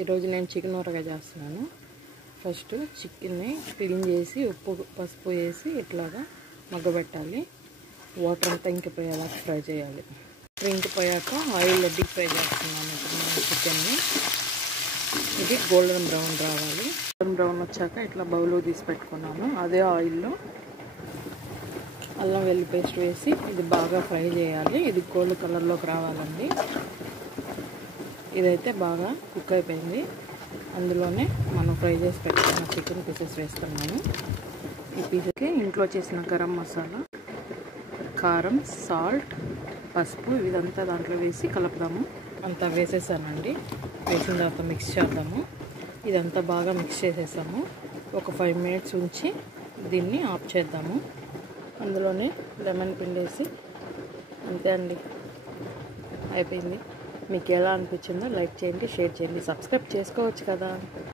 ఈరోజు నేను చికెన్ ఊరగాయ చేస్తున్నాను. ఫస్ట్ చికెన్ని క్లీన్ చేసి ఉప్పు పసుపు వేసి ఇట్లాగా మగ్గబెట్టాలి. వాటర్ అంతా ఇంకిపోయేలాగా ఫ్రై చేయాలి. ఇంకిపోయాక ఆయిల్లో డీప్ ఫ్రై చేస్తున్నాను ఇప్పుడు చికెన్ని. ఇది గోల్డెన్ బ్రౌన్ రావాలి. గోల్డెన్ బ్రౌన్ వచ్చాక ఇట్లా బౌల్లో తీసి పెట్టుకున్నాను. అదే ఆయిల్లో అల్లం వెల్లుల్లి పేస్ట్ వేసి ఇది బాగా ఫ్రై చేయాలి. ఇది గోల్డ్ కలర్లోకి రావాలండి. ఇదైతే బాగా కుక్ అయిపోయింది. అందులోనే మనం ఫ్రై చేసి పెట్టుకున్న చికెన్ పీసెస్ వేస్తున్నాను. ఈ పీసెస్కి ఇంట్లో చేసిన గరం మసాలా, కారం, సాల్ట్, పసుపు ఇదంతా దాంట్లో వేసి కలుపుదాము. అంతా వేసేసానండి. వేసిన తర్వాత మిక్స్ చేద్దాము. ఇదంతా బాగా మిక్స్ చేసేసాము. ఒక 5 minutes ఉంచి దీన్ని ఆఫ్ చేద్దాము. అందులోనే లెమన్ పిండేసి అంతే అండి, అయిపోయింది. మీకు ఎలా అనిపించిందో లైక్ చేయండి, షేర్ చేయండి, సబ్స్క్రైబ్ చేసుకోవచ్చు కదా.